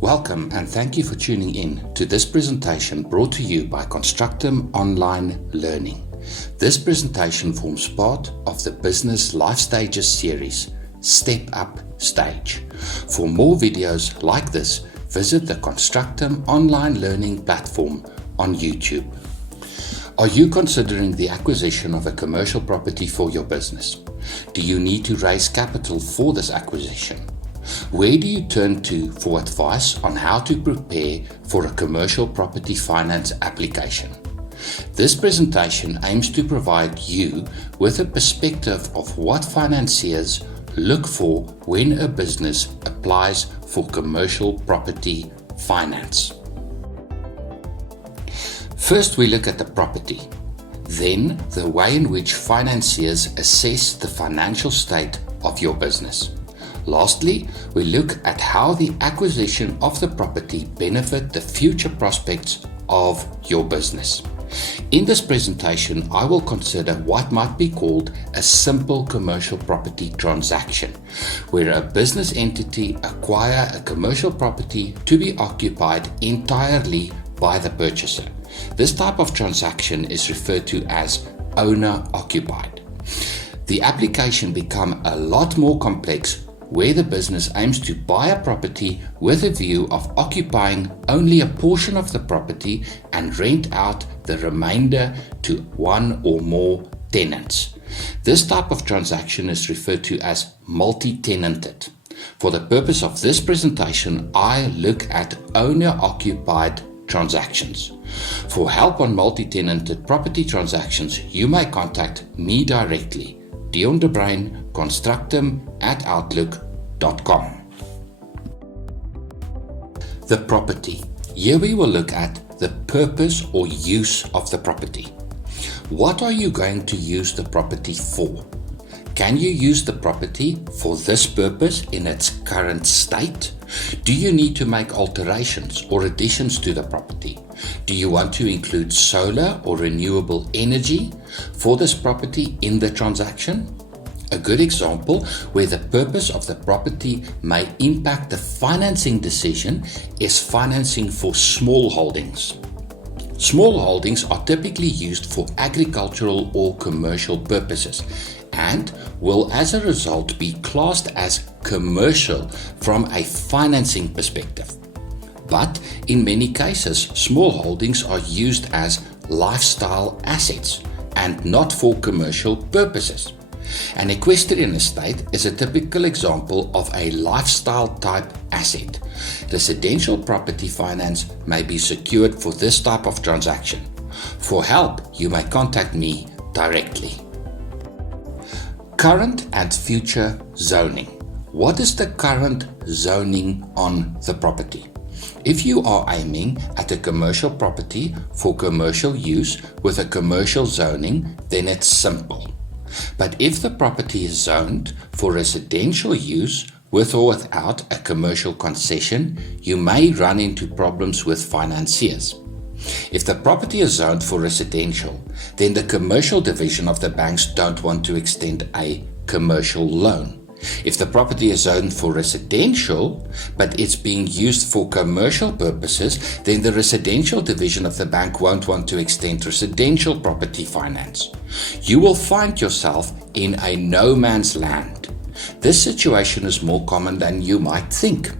Welcome and thank you for tuning in to this presentation brought to you by Constructum Online Learning. This presentation forms part of the Business Life Stages series, Step Up Stage. For more videos like this, visit the Constructum Online Learning platform on YouTube. Are you considering the acquisition of a commercial property for your business? Do you need to raise capital for this acquisition? Where do you turn to for advice on how to prepare for a commercial property finance application? This presentation aims to provide you with a perspective of what financiers look for when a business applies for commercial property finance. First, we look at the property, then the way in which financiers assess the financial state of your business. Lastly, we look at how the acquisition of the property benefit the future prospects of your business. In this presentation, I will consider what might be called a simple commercial property transaction, where a business entity acquires a commercial property to be occupied entirely by the purchaser. This type of transaction is referred to as owner-occupied. The application becomes a lot more complex where the business aims to buy a property with a view of occupying only a portion of the property and rent out the remainder to one or more tenants. This type of transaction is referred to as multi-tenanted. For the purpose of this presentation, I look at owner-occupied transactions. For help on multi-tenanted property transactions, you may contact me directly. Dion de Bruin, constructum@outlook.com. The property. Here we will look at the purpose or use of the property. What are you going to use the property for? Can you use the property for this purpose in its current state? Do you need to make alterations or additions to the property? Do you want to include solar or renewable energy for this property in the transaction? A good example where the purpose of the property may impact the financing decision is financing for small holdings. Small holdings are typically used for agricultural or commercial purposes and will as a result be classed as commercial from a financing perspective. But in many cases, small holdings are used as lifestyle assets and not for commercial purposes. An equestrian estate is a typical example of a lifestyle type asset. Residential property finance may be secured for this type of transaction. For help, you may contact me directly. Current and future zoning. What is the current zoning on the property? If you are aiming at a commercial property for commercial use with a commercial zoning, then it's simple. But if the property is zoned for residential use with or without a commercial concession, you may run into problems with financiers. If the property is zoned for residential, then the commercial division of the banks don't want to extend a commercial loan. If the property is zoned for residential, but it's being used for commercial purposes, then the residential division of the bank won't want to extend residential property finance. You will find yourself in a no man's land. This situation is more common than you might think.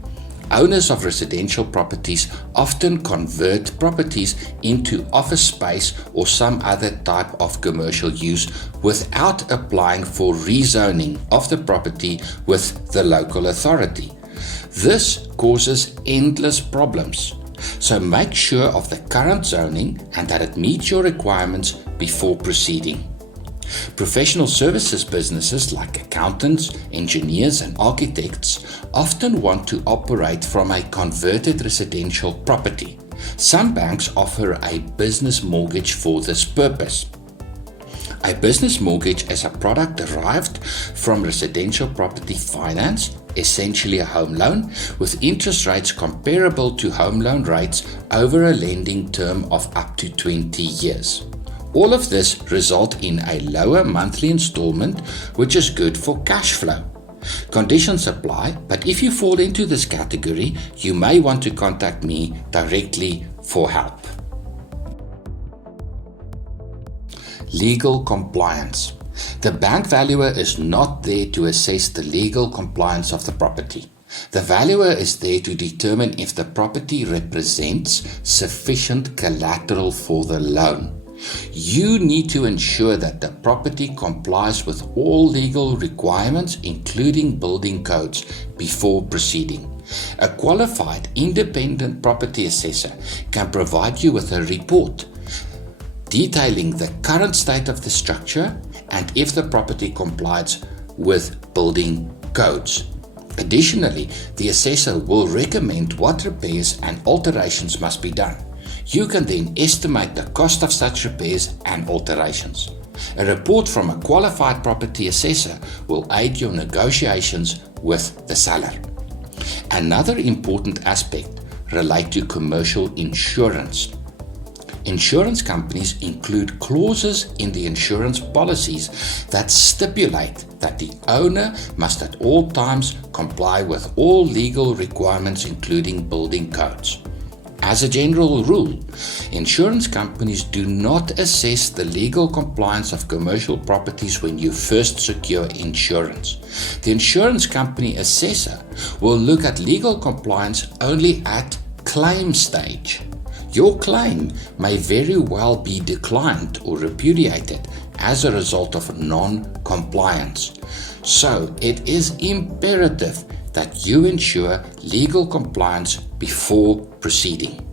Owners of residential properties often convert properties into office space or some other type of commercial use without applying for rezoning of the property with the local authority. This causes endless problems. So make sure of the current zoning and that it meets your requirements before proceeding. Professional services businesses like accountants, engineers, and architects often want to operate from a converted residential property. Some banks offer a business mortgage for this purpose. A business mortgage is a product derived from residential property finance, essentially a home loan, with interest rates comparable to home loan rates over a lending term of up to 20 years. All of this result in a lower monthly installment, which is good for cash flow. Conditions apply, but if you fall into this category, you may want to contact me directly for help. Legal compliance. The bank valuer is not there to assess the legal compliance of the property. The valuer is there to determine if the property represents sufficient collateral for the loan. You need to ensure that the property complies with all legal requirements, including building codes, before proceeding. A qualified independent property assessor can provide you with a report detailing the current state of the structure and if the property complies with building codes. Additionally, the assessor will recommend what repairs and alterations must be done. You can then estimate the cost of such repairs and alterations. A report from a qualified property assessor will aid your negotiations with the seller. Another important aspect relates to commercial insurance. Insurance companies include clauses in the insurance policies that stipulate that the owner must at all times comply with all legal requirements, including building codes. As a general rule, insurance companies do not assess the legal compliance of commercial properties when you first secure insurance. The insurance company assessor will look at legal compliance only at claim stage. Your claim may very well be declined or repudiated as a result of non-compliance. So it is imperative that you ensure legal compliance before proceeding.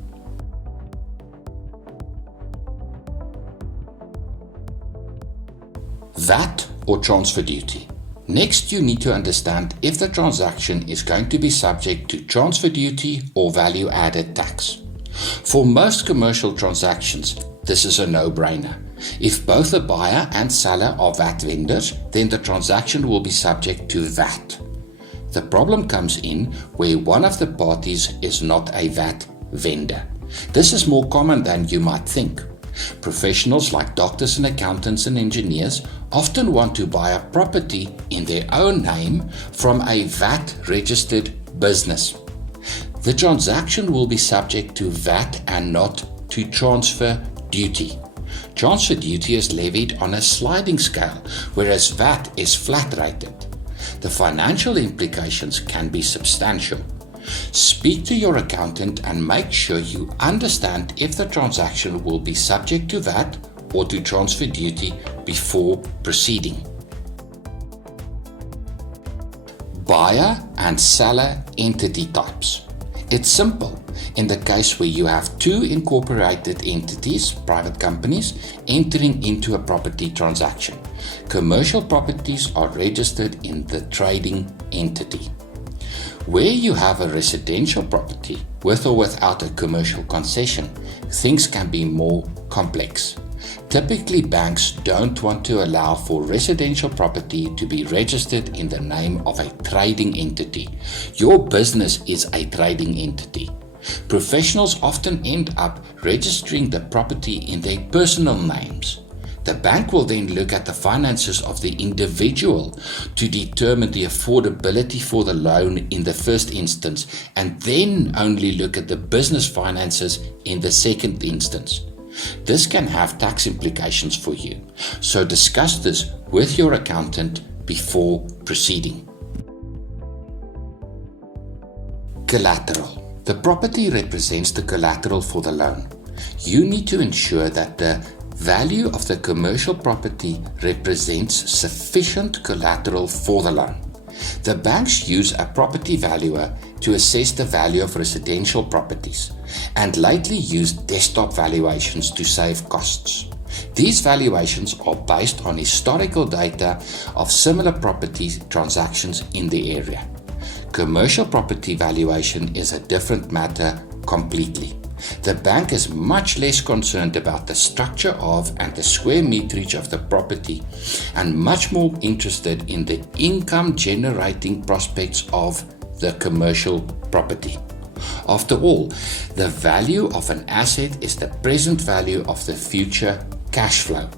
VAT or transfer duty. Next, you need to understand if the transaction is going to be subject to transfer duty or value-added tax. For most commercial transactions, this is a no-brainer. If both the buyer and seller are VAT vendors, then the transaction will be subject to VAT. The problem comes in where one of the parties is not a VAT vendor. This is more common than you might think. Professionals like doctors and accountants and engineers often want to buy a property in their own name from a VAT-registered business. The transaction will be subject to VAT and not to transfer duty. Transfer duty is levied on a sliding scale, whereas VAT is flat rated. The financial implications can be substantial. Speak to your accountant and make sure you understand if the transaction will be subject to VAT or to transfer duty before proceeding. Buyer and seller entity types. It's simple. In the case where you have two incorporated entities, private companies, entering into a property transaction, commercial properties are registered in the trading entity. Where you have a residential property, with or without a commercial concession, things can be more complex. Typically, banks don't want to allow for residential property to be registered in the name of a trading entity. Your business is a trading entity. Professionals often end up registering the property in their personal names. The bank will then look at the finances of the individual to determine the affordability for the loan in the first instance, and then only look at the business finances in the second instance. This can have tax implications for you, so discuss this with your accountant before proceeding. Collateral. The property represents the collateral for the loan. You need to ensure that the value of the commercial property represents sufficient collateral for the loan. The banks use a property valuer to assess the value of residential properties and lately use desktop valuations to save costs. These valuations are based on historical data of similar property transactions in the area. Commercial property valuation is a different matter completely. The bank is much less concerned about the structure of and the square meterage of the property and much more interested in the income generating prospects of the commercial property. After all, the value of an asset is the present value of the future cash flow.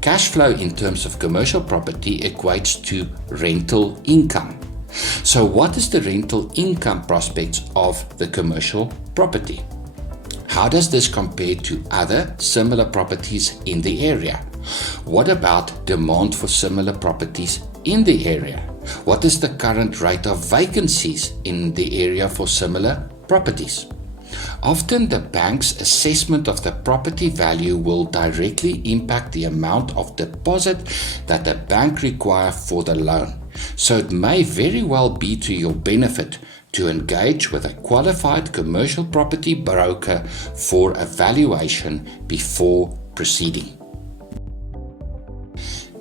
Cash flow in terms of commercial property equates to rental income. So what is the rental income prospects of the commercial property? How does this compare to other similar properties in the area? What about demand for similar properties in the area? What is the current rate of vacancies in the area for similar properties? Often the bank's assessment of the property value will directly impact the amount of deposit that the bank requires for the loan. So it may very well be to your benefit to engage with a qualified commercial property broker for a valuation before proceeding.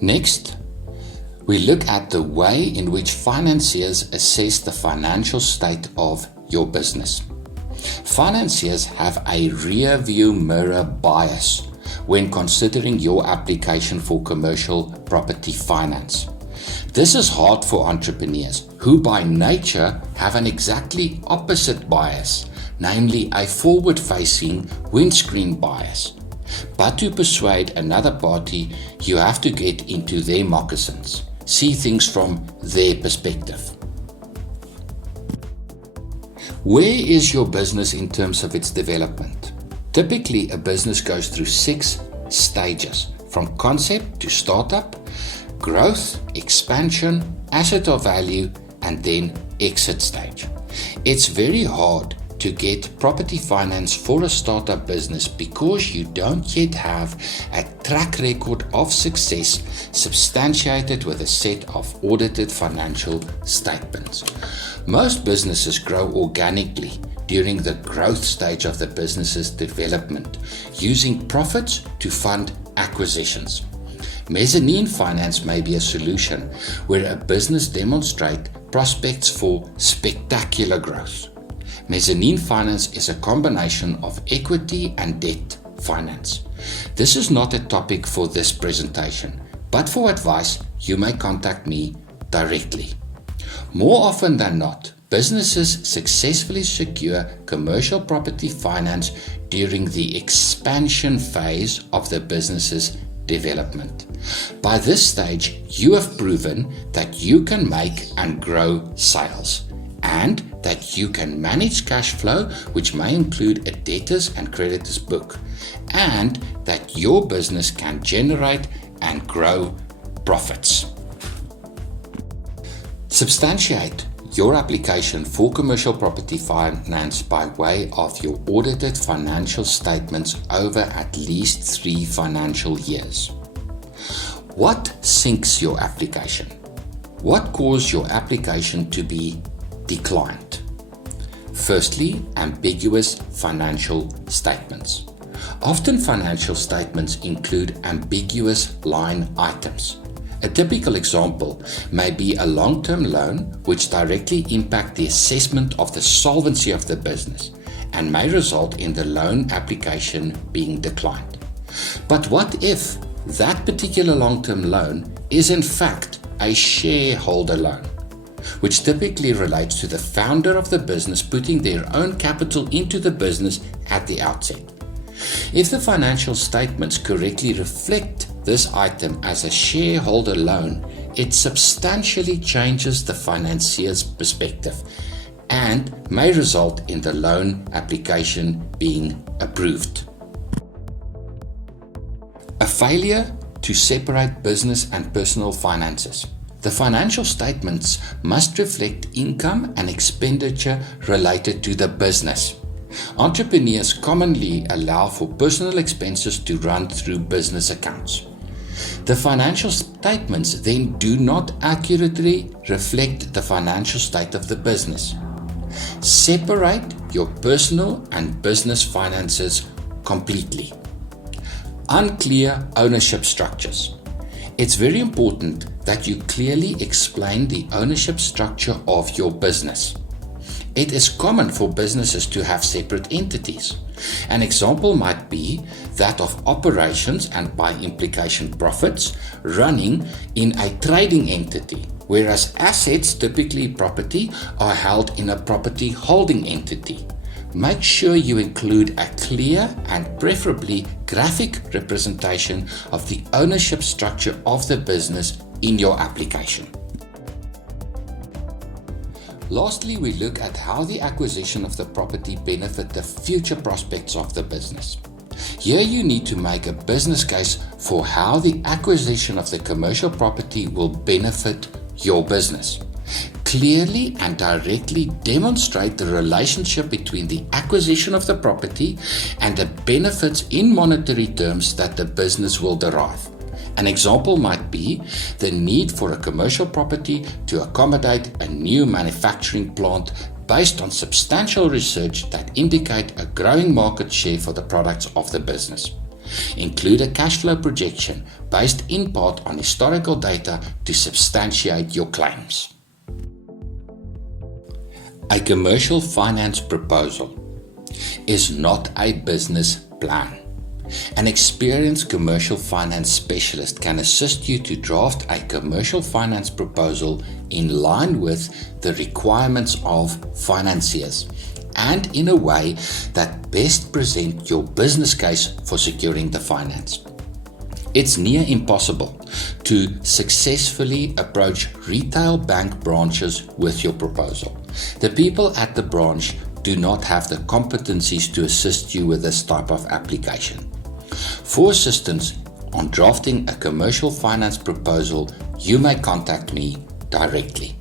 Next, we look at the way in which financiers assess the financial state of your business. Financiers have a rear view mirror bias when considering your application for commercial property finance. This is hard for entrepreneurs who by nature have an exactly opposite bias, namely a forward-facing windscreen bias. But to persuade another party, you have to get into their moccasins, see things from their perspective. Where is your business in terms of its development? Typically, a business goes through 6 stages, from concept to startup, growth, expansion, asset or value, and then exit stage. It's very hard to get property finance for a startup business because you don't yet have a track record of success substantiated with a set of audited financial statements. Most businesses grow organically during the growth stage of the business's development, using profits to fund acquisitions. Mezzanine finance may be a solution where a business demonstrates prospects for spectacular growth. Mezzanine finance is a combination of equity and debt finance. This is not a topic for this presentation, but for advice, you may contact me directly. More often than not, businesses successfully secure commercial property finance during the expansion phase of the business's development. By this stage, you have proven that you can make and grow sales, and that you can manage cash flow, which may include a debtors and creditors book, and that your business can generate and grow profits. Substantiate your application for commercial property finance by way of your audited financial statements over at least 3 financial years. What sinks your application? What caused your application to be declined? Firstly, ambiguous financial statements. Often financial statements include ambiguous line items. A typical example may be a long-term loan which directly impacts the assessment of the solvency of the business and may result in the loan application being declined. But what if that particular long-term loan is in fact a shareholder loan, which typically relates to the founder of the business putting their own capital into the business at the outset? If the financial statements correctly reflect this item as a shareholder loan, it substantially changes the financier's perspective and may result in the loan application being approved. A failure to separate business and personal finances. The financial statements must reflect income and expenditure related to the business. Entrepreneurs commonly allow for personal expenses to run through business accounts. The financial statements then do not accurately reflect the financial state of the business. Separate your personal and business finances completely. Unclear ownership structures. It's very important that you clearly explain the ownership structure of your business. It is common for businesses to have separate entities. An example might be that of operations and by implication profits running in a trading entity, whereas assets, typically property, are held in a property holding entity. Make sure you include a clear and preferably graphic representation of the ownership structure of the business in your application. Lastly, we look at how the acquisition of the property benefit the future prospects of the business. Here you need to make a business case for how the acquisition of the commercial property will benefit your business. Clearly and directly demonstrate the relationship between the acquisition of the property and the benefits in monetary terms that the business will derive. An example might be the need for a commercial property to accommodate a new manufacturing plant based on substantial research that indicate a growing market share for the products of the business. Include a cash flow projection based in part on historical data to substantiate your claims. A commercial finance proposal is not a business plan. An experienced commercial finance specialist can assist you to draft a commercial finance proposal in line with the requirements of financiers and in a way that best present your business case for securing the finance. It's near impossible to successfully approach retail bank branches with your proposal. The people at the branch do not have the competencies to assist you with this type of application. For assistance on drafting a commercial finance proposal, you may contact me directly.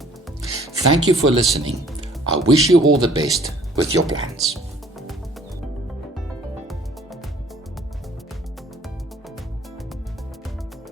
Thank you for listening. I wish you all the best with your plans.